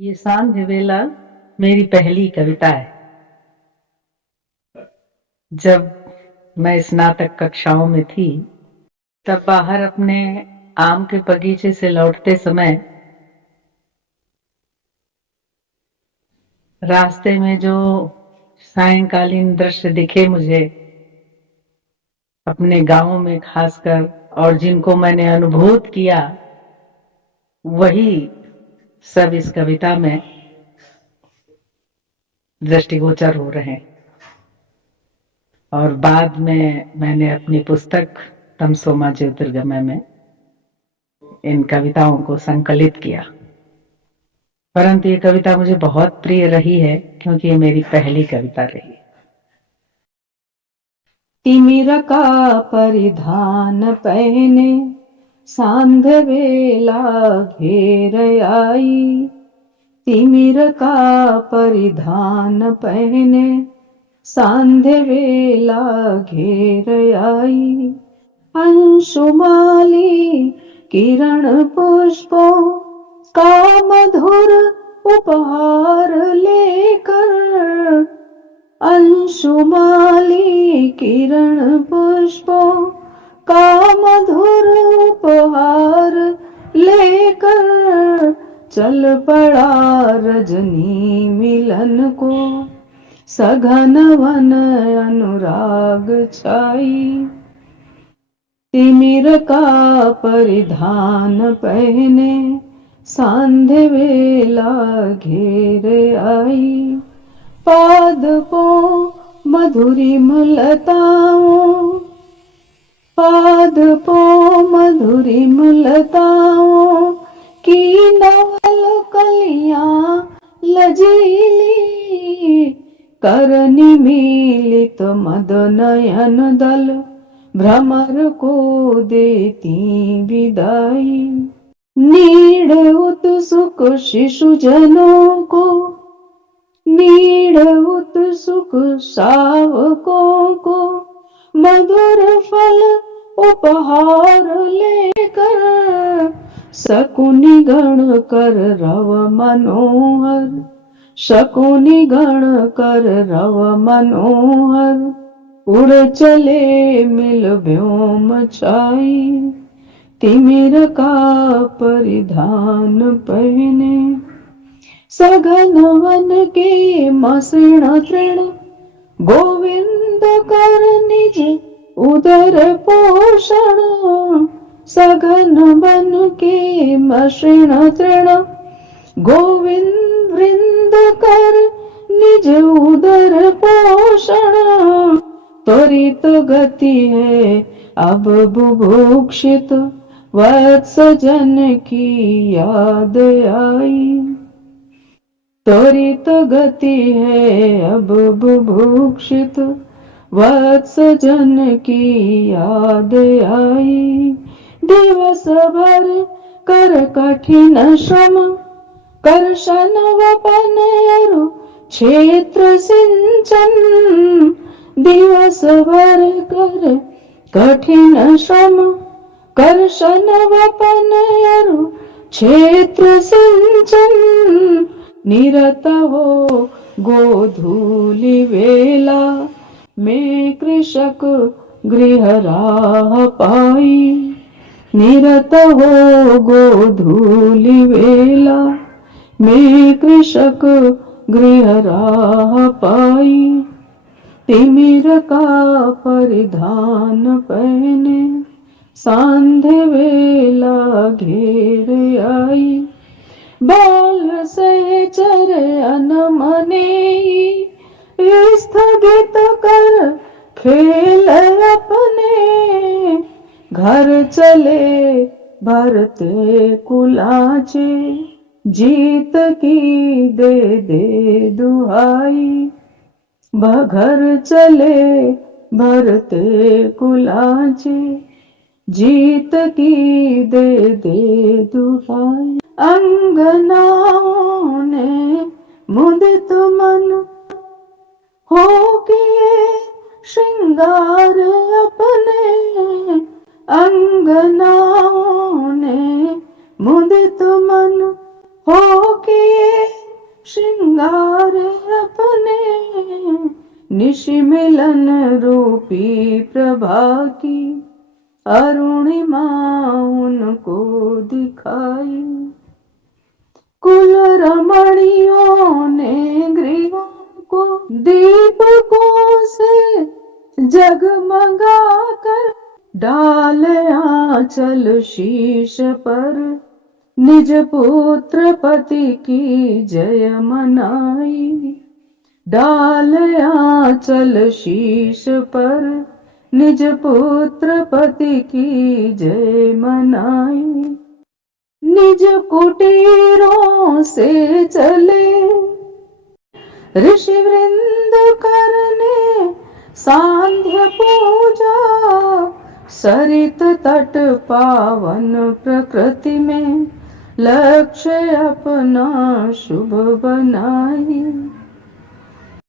ये सांध्य वेला मेरी पहली कविता है। जब मैं स्नातक कक्षाओं में थी, तब बाहर अपने आम के बगीचे से लौटते समय रास्ते में जो सायंकालीन दृश्य दिखे मुझे अपने गांवों में खासकर, और जिनको मैंने अनुभूत किया, वही सब इस कविता में दृष्टिगोचर हो रहे हैं। और बाद में मैंने अपनी पुस्तक तमसोमा ज्योतिर्गमय में इन कविताओं को संकलित किया। परंतु ये कविता मुझे बहुत प्रिय रही है क्योंकि ये मेरी पहली कविता रही। तिमिर का परिधान पहने सांध्य वेला घेर आई। तिमिर का परिधान पहने सांध्य वेला घेर आई। अंशुमाली किरण पुष्पों का मधुर उपहार लेकर, अंशुमाली किरण पुष्पों का मधुर उपहार लेकर चल पड़ा रजनी मिलन को, सघन वन अनुराग छाई। तिमिर का परिधान पहने सांध्य वेला घेर आई। पादपों मधुरिम लताओं, पादपों मधुरिम लताओं की नवल कलियां लजीली, कर निमीलित मद नयन दल भ्रमर को देती विदाई। नीड उत्सुक शिशु जनों को, नीड उत्सुक शावकों को मधुर फल उपहार लेकर, शकुनि गण कर रव मनोहर, शकुनि गण कर रव मनोहर, उड़ चले मिल व्योम छाई। तिमिर का परिधान पहने सघन वन के मसृण तृण, गोविंद कर निज उदर पोषण। सघन वन के मसृण तृण, गोविंद वृंद कर निज उदर पोषण। त्वरित गति है अब बुभुक्षित, वत्स जन की याद आई। त्वरित गति है अब बुभुक्षित, वत्स जन की याद आई। दिवस भर कर कठिन श्रम, कर्षण वपन अरु क्षेत्र सिंचन। दिवस भर कर कठिन श्रम, कर्षण वपन अरु क्षेत्र सिंचन। निरत हो गोधूलि वेला में कृषक गृह राह पाई। निरत हो गोधूलि वेला में कृषक गृह राह पाई। तिमिर का परिधान पहने सांध्य वेला घेर आई। बाल सहचर अनमने स्थगित कर खेल अपने, घर चले भरते कुलाचे, जीत की दे दे दुहाई। घर चले भरते कुलाचे, जीत की दे दे दुहाई। अंगनाओं ने मुदित मन हो किए श्रृंगार अपने, अंगनाओं ने मुदित मन हो किए निशि मिलन रूपी प्रभा की अरुणिमा उनको दिखाई। कुल रमणियों ने गृहों को दीपकों से जगमगा कर डाल आंचल शीश पर निज पुत्र पति की जय मनाई। डाल आंचल शीश पर निज पुत्र पति की जय मनाई। निज कुटीरों से चले ऋषि वृंद करने सांध्य पूजा। सरित तट पावन प्रकृति में लक्ष्य अपना शुभ बनाई।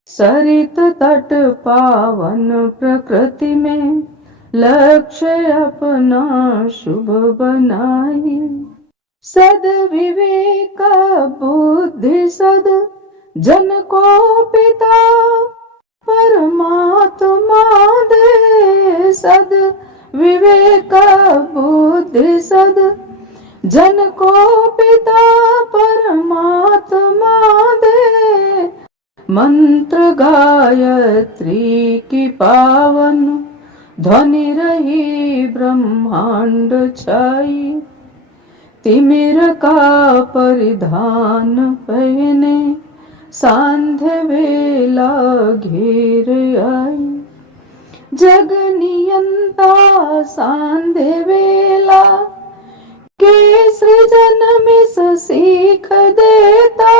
सरित तट पावन प्रकृति में लक्ष्य अपना शुभ बनाई। सद विवेक बुद्धि सद जन को पिता परमात्मा दे। सद विवेक बुद्धि सद जन को पिता परमात्मा दे। मंत्र गायत्री की पावन ध्वनि रही ब्रह्मांड छाई। तिमिर का परिधान पहने सांध्य वेला घेर आई। जग नियंता सांध्य वेला के सृजन में सीख देता।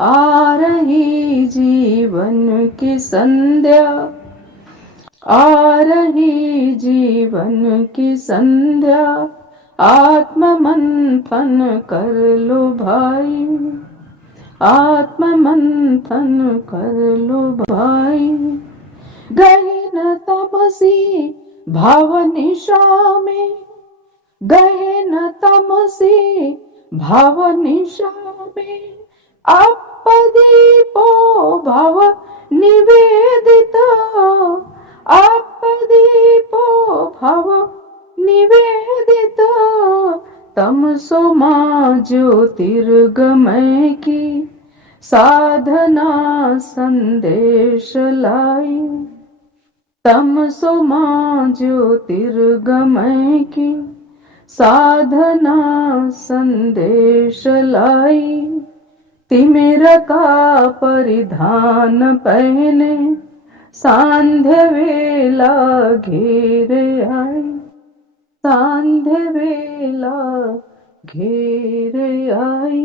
आ रही जीवन की संध्या, आ रही जीवन की संध्या। आत्म मंथन कर लो भाई, आत्म मंथन कर लो भाई। गए न तमसी भाव निशा में, गए न तमसी भाव निशा में। आपदीपो भव निवेदित, आपदीपो भव निवेदित। तमसो मां ज्योतिर्गमय की साधना संदेश लाई। तमसो मां ज्योतिर्गमय की साधना संदेश लाई। तिमिर का परिधान पहने सांध्य वेला घेर आई। सांध्य वेला घेर आई।